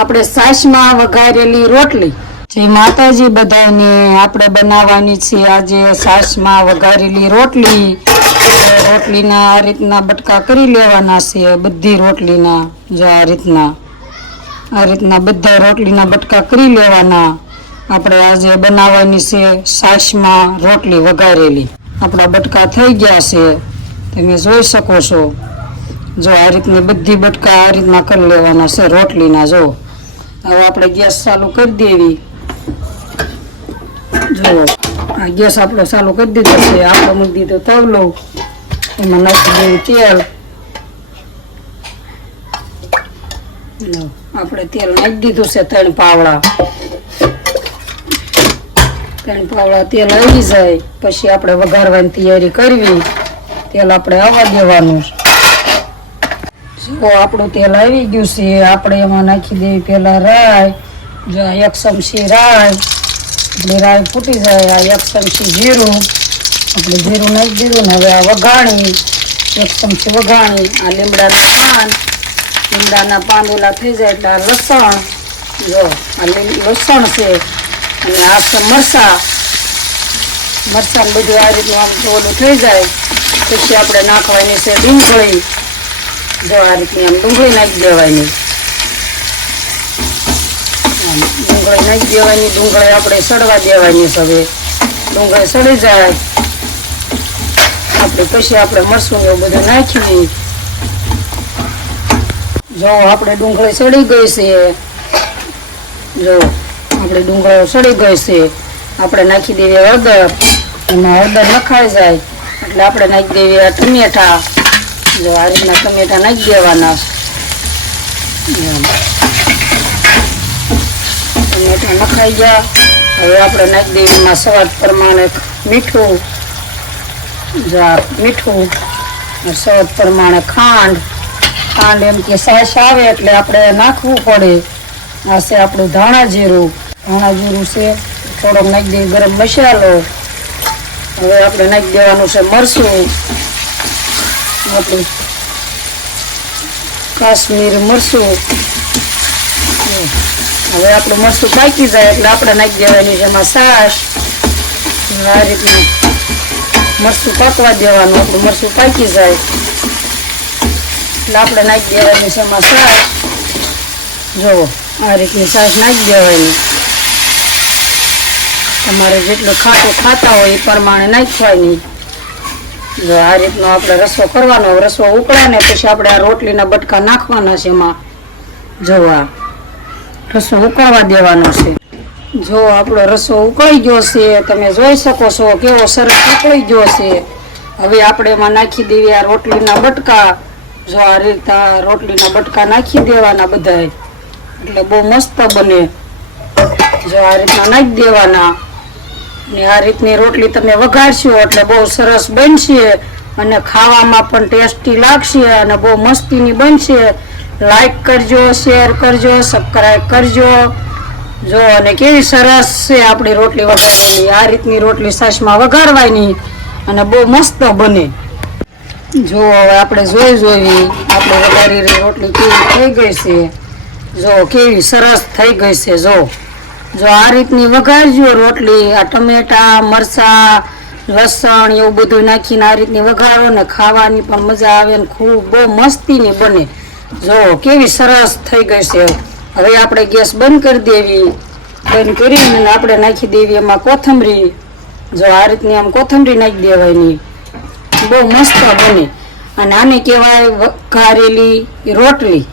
આપણે છાશમાં વઘારેલી રોટલી જે માતાજી બધાને આપણે બનાવવાની છે આજે છાશમાં વઘારેલી રોટલી રોટલીના આ રીતના બટકા કરી લેવાના છે બધી રોટલીના જો આ રીતના બધા રોટલીના બટકા કરી લેવાના આપણે આજે બનાવવાની છે છાશમાં રોટલી વઘારેલી આપણા બટકા થઈ ગયા છે તમે જોઈ શકો છો જો આ રીતની બધી બટકા આ રીતના કરી લેવાના છે રોટલીના જો હવે આપણે ગેસ ચાલુ કરી દેવી જો આ ગેસ આપણો ચાલુ કરી દીધો છે આપણે મૂકી દીધો તવલો એમાં નાખી દેવું તેલ આપણે તેલ નાખી દીધું છે 3 પાવડા તેલ આવી જાય પછી આપણે વઘારવાની તૈયારી કરવી તેલ આપણે આવવા દેવાનું જો આપણું તેલ આવી ગયું છે આપણે એમાં નાખી દેવી પહેલા રાઈ જો 1 ચમચી રાઈ એટલે રાઈ ફૂટી જાય આ 1 ચમચી જીરું આપણે જીરું નાખી દીધું ને હવે આ વઘાણી 1 ચમચી વઘાણી આ લીમડાના પાન ઓલા થઈ જાય એટલે આ લસણ જો આ લસણ છે અને આ છે મરચાં બધું આ રીતનું આમ ઓલું થઈ જાય પછી આપણે નાખવાની છે ડુંગળી જો આ રીતની આમ ડુંગળી નાખી દેવાની ડુંગળી આપણે સડવા દેવાની છે હવે ડુંગળી સડી જાય આપણે પછી આપણે મરચું એવું બધું નાખી જો આપણે ડુંગળી સડી ગઈ છે જો આપણે ડુંગળી સડી ગઈ છે આપણે નાખી દેવી હળદર એમાં હળદર નખાઈ જાય એટલે આપણે નાખી દેવી આ ટમેટા જો આ રીતના ટમેટા નાખી દેવાના ટમેટા નખાઈ ગયા હવે આપણે નાખી દેવી એમાં સ્વાદ પ્રમાણે મીઠું સ્વાદ પ્રમાણે ખાંડ એમ કે છાશ આવે એટલે આપણે નાખવું પડે આ છે આપણું ધાણા જીરું છે થોડોક નાખી દેવી ગરમ મસાલો હવે આપણે નાખી દેવાનું છે મરચું આપણું કાશ્મીરી મરચું હવે આપણું મરચું પાકી જાય એટલે આપણે નાખી દેવાની છે એમાં છાશ આ રીતનું મરચું પાકવા દેવાનું આપણું મરચું પાકી જાય એટલે આપણે નાખી દેવાની છે એમાં છાશ જુઓ આ રીતની છાશ નાખી દેવાની તમારે જેટલું ખાટું ખાતા હોય એ પ્રમાણે નાખવાની જો આ રીતનો આપણે રસો કરવાનો રસો ઉકળે ને પછી આપણે આ રોટલીના બટકા નાખવાના છે એમાં જો આ રસો ઉકળવા દેવાનો છે જો આપણો રસો ઉકળી ગયો છે તમે જોઈ શકો છો કેવો સરસ ઉકળી ગયો છે હવે આપણે એમાં નાખી દેવી આ રોટલીના બટકા જો આ રીતના રોટલીના બટકા નાખી દેવાના બધા એટલે બહુ મસ્ત બને જો આ રીતના નાખી દેવાના ને આ રીતની રોટલી તમે વઘારશો એટલે બહુ સરસ બનશે અને ખાવામાં પણ ટેસ્ટી લાગશે અને બહુ મસ્તીની બનશે લાઈક કરજો શેર કરજો સબસ્ક્રાઈબ કરજો જો અને કેવી સરસ છે આપણી રોટલી વઘારેલી આ રીતની રોટલી છાશમાં વઘારવાની અને બહુ મસ્ત બને જો હવે આપણે જોઈ આપણે વઘારેલી રોટલી કેવી થઈ ગઈ છે જો કેવી સરસ થઈ ગઈ છે જો આ રીતની વઘારજો રોટલી આ ટમેટા મરચાં લસણ એવું બધું નાખીને આ રીતની વઘારો ને ખાવાની પણ મજા આવે ને ખૂબ બહુ મસ્તીની બને જો કેવી સરસ થઈ ગઈ છે હવે આપણે ગેસ બંધ કરી દેવી બંધ કરીને આપણે નાખી દેવી એમાં કોથમરી જો આ રીતની આમ કોથમરી નાખી દેવાની બહુ મસ્ત બને અને આને કહેવાય વઘારેલી રોટલી